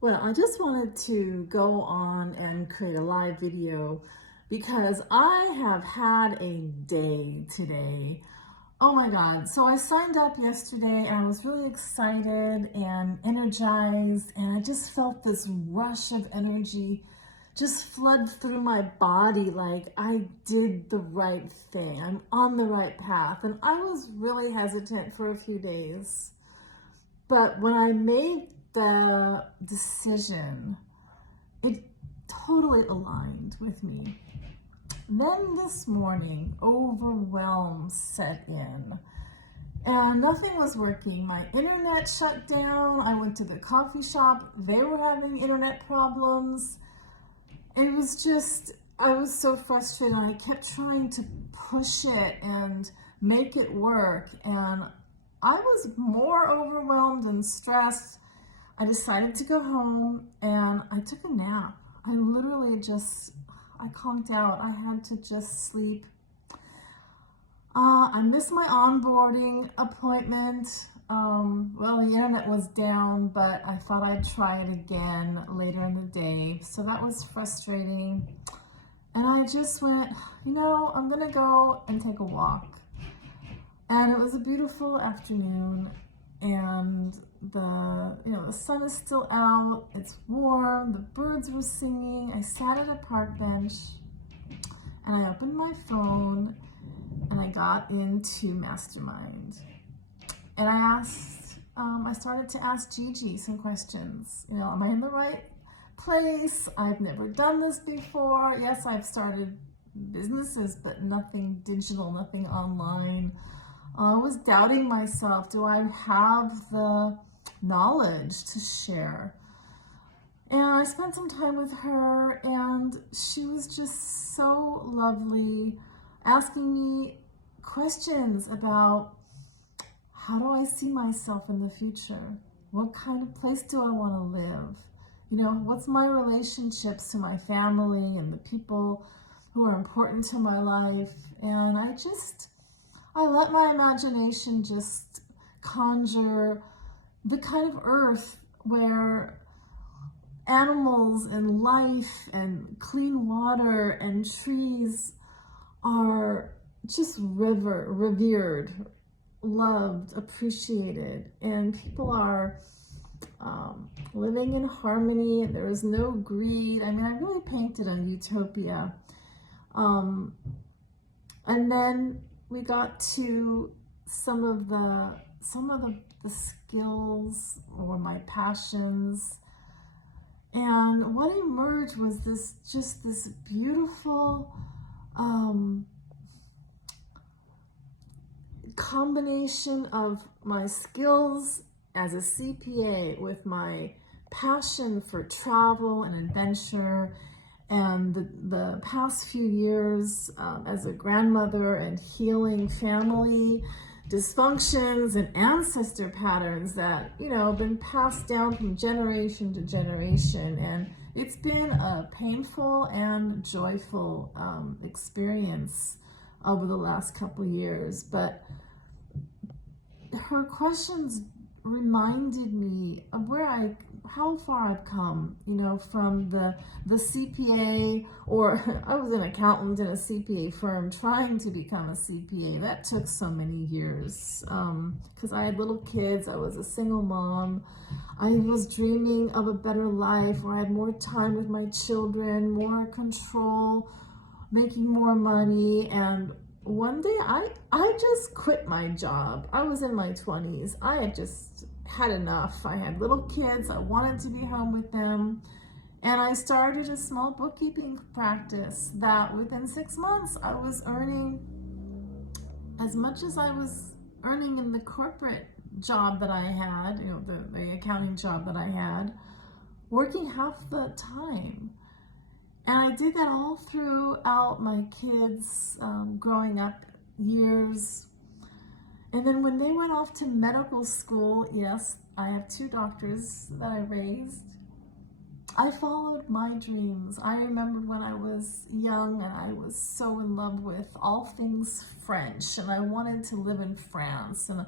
Well, I just wanted to go on and create a live video because I have had a day today. Oh my God. So I signed up yesterday and I was really excited and energized, and I just felt this rush of energy just flood through my body like I did the right thing. I'm on the right path. And I was really hesitant for a few days. But when I made the decision, it totally aligned with me. Then this morning, overwhelm set in and nothing was working. My internet shut down. I went to the coffee shop. They were having internet problems. It was just, I was so frustrated. I kept trying to push it and make it work. And I was more overwhelmed and stressed. I decided to go home and I took a nap. I literally just, I conked out. I had to just sleep. I missed my onboarding appointment. Well, the internet was down, but I thought I'd try it again later in the day. So that was frustrating. And I just went, I'm gonna go and take a walk. And it was a beautiful afternoon, and the sun is still out, it's warm, the birds were singing. I sat at a park bench and I opened my phone and I got into Mastermind. And I started to ask Gigi some questions. Am I in the right place? I've never done this before. Yes, I've started businesses, but nothing digital, nothing online. I was doubting myself. Do I have the knowledge to share? And I spent some time with her, and she was just so lovely, asking me questions about how do I see myself in the future? What kind of place do I want to live? What's my relationships to my family and the people who are important to my life? And I let my imagination just conjure the kind of earth where animals and life and clean water and trees are just revered, loved, appreciated, and people are living in harmony. There is no greed. I mean, I really painted a utopia. And then we got to some of the skills or my passions, and what emerged was this beautiful combination of my skills as a CPA with my passion for travel and adventure, and the past few years as a grandmother and healing family dysfunctions and ancestor patterns that have been passed down from generation to generation. And it's been a painful and joyful experience over the last couple of years. But her questions reminded me of how far I've come, from the CPA, or I was an accountant in a CPA firm trying to become a CPA. That took so many years because I had little kids. I was a single mom. I was dreaming of a better life where I had more time with my children, more control, making more money. And one day I just quit my job. I was in my 20s. I had just had enough. I had little kids. I wanted to be home with them. And I started a small bookkeeping practice that within 6 months I was earning as much as I was earning in the corporate job that I had, the accounting job that I had, working half the time. And I did that all throughout my kids' growing up years. And then when they went off to medical school, yes, I have 2 doctors that I raised. I followed my dreams. I remembered when I was young and I was so in love with all things French, and I wanted to live in France. And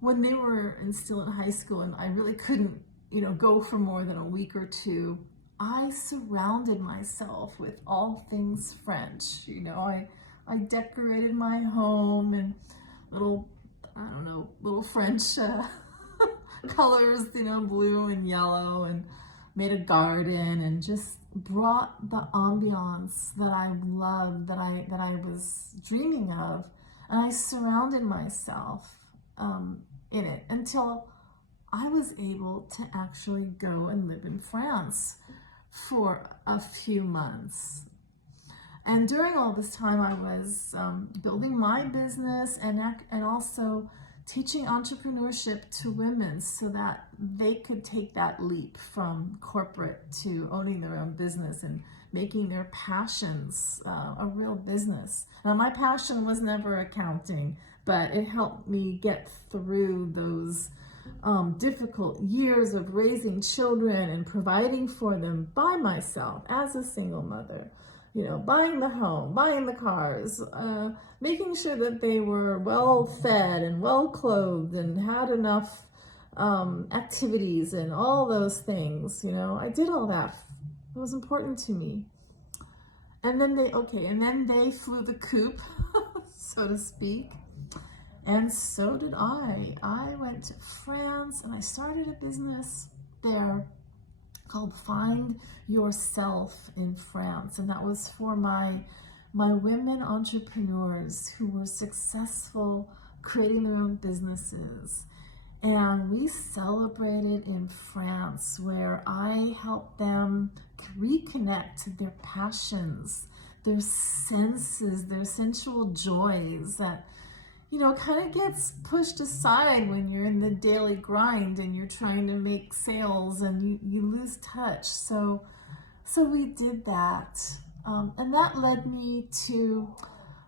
when they were still in high school and I really couldn't go for more than a week or two, I surrounded myself with all things French. I decorated my home and little, little French colors, blue and yellow, and made a garden and just brought the ambiance that I loved, that I was dreaming of, and I surrounded myself in it until I was able to actually go and live in France for a few months. And during all this time, I was building my business and also teaching entrepreneurship to women so that they could take that leap from corporate to owning their own business and making their passions a real business. Now, my passion was never accounting, but it helped me get through those difficult years of raising children and providing for them by myself as a single mother. Buying the home, buying the cars, making sure that they were well fed and well clothed and had enough activities and all those things. I did all that. It was important to me. And then they flew the coop, so to speak. And so did I. I went to France and I started a business there called Find Yourself in France. And that was for my women entrepreneurs who were successful creating their own businesses. And we celebrated in France, where I helped them reconnect to their passions, their senses, their sensual joys that kind of gets pushed aside when you're in the daily grind and you're trying to make sales and you lose touch. So we did that. And that led me to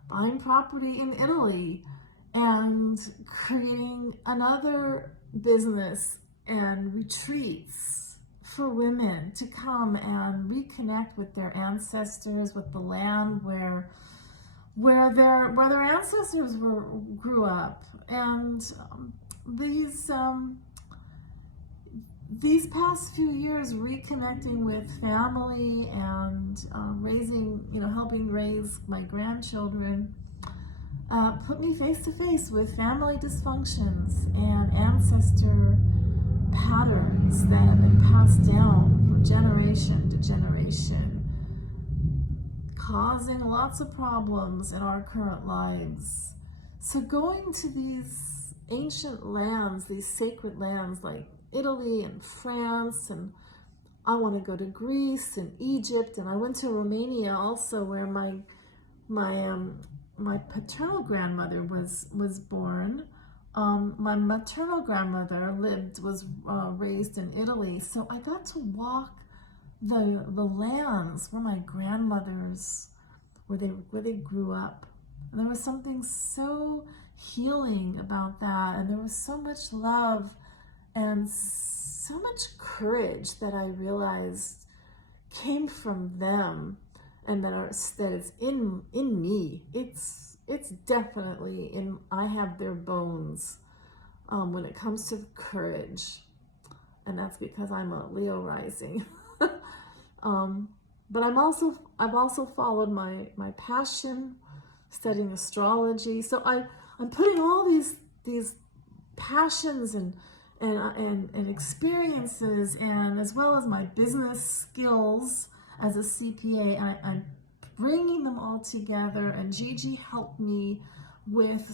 buying property in Italy and creating another business and retreats for women to come and reconnect with their ancestors, with the land where their ancestors grew up. And these past few years, reconnecting with family and helping raise my grandchildren, put me face to face with family dysfunctions and ancestor patterns that have been passed down from generation to generation, causing lots of problems in our current lives. So going to these ancient lands, these sacred lands like Italy and France, and I want to go to Greece and Egypt, and I went to Romania also, where my paternal grandmother was born. My maternal grandmother was raised in Italy, so I got to walk the lands where my grandmothers, where they grew up. And there was something so healing about that, and there was so much love and so much courage that I realized came from them, and that is in me. It's definitely in. I have their bones when it comes to courage, and that's because I'm a Leo rising. But I've also followed my passion, studying astrology. So I'm putting all these passions and experiences, and as well as my business skills as a CPA, I'm bringing them all together. And Gigi helped me with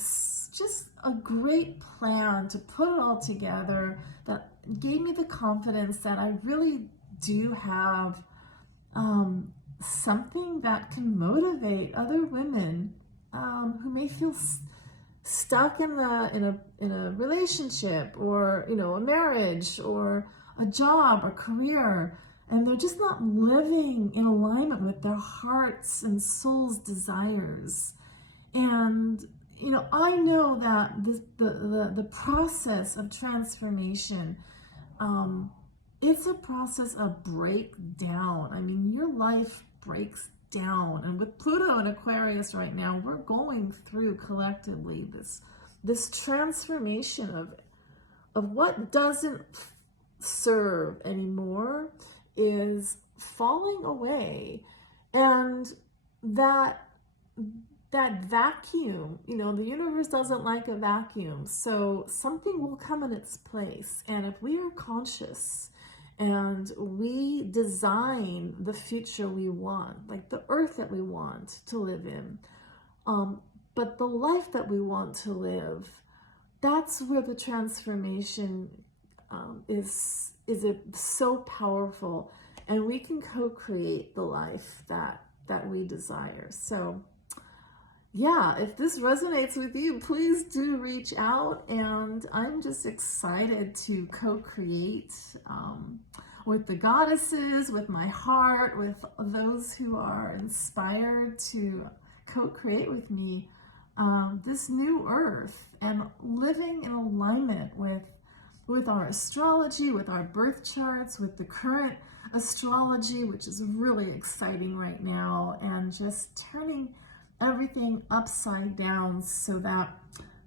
just a great plan to put it all together that gave me the confidence that I really do have something that can motivate other women who may feel stuck in a relationship, or a marriage, or a job or career, and they're just not living in alignment with their hearts and soul's desires. And I know that the process of transformation, it's a process of breakdown. I mean, your life breaks down. And with Pluto and Aquarius right now, we're going through collectively this transformation of what doesn't serve anymore is falling away. And that vacuum, the universe doesn't like a vacuum, so something will come in its place. And if we are conscious and we design the future we want, like the earth that we want to live in, but the life that we want to live, that's where the transformation is so powerful, and we can co-create the life that we desire. So yeah, if this resonates with you, please do reach out, and I'm just excited to co-create with the goddesses, with my heart, with those who are inspired to co-create with me this new earth, and living in alignment with our astrology, with our birth charts, with the current astrology, which is really exciting right now, and just turning everything upside down so that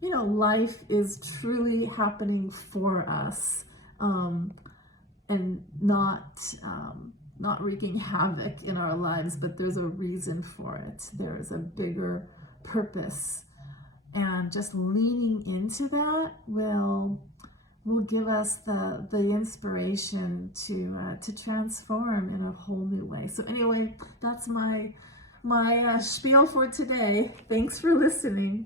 life is truly happening for us, and not wreaking havoc in our lives, but there's a reason for it. There is a bigger purpose, and just leaning into that will give us the inspiration to transform in a whole new way. So anyway, that's my spiel for today. Thanks for listening.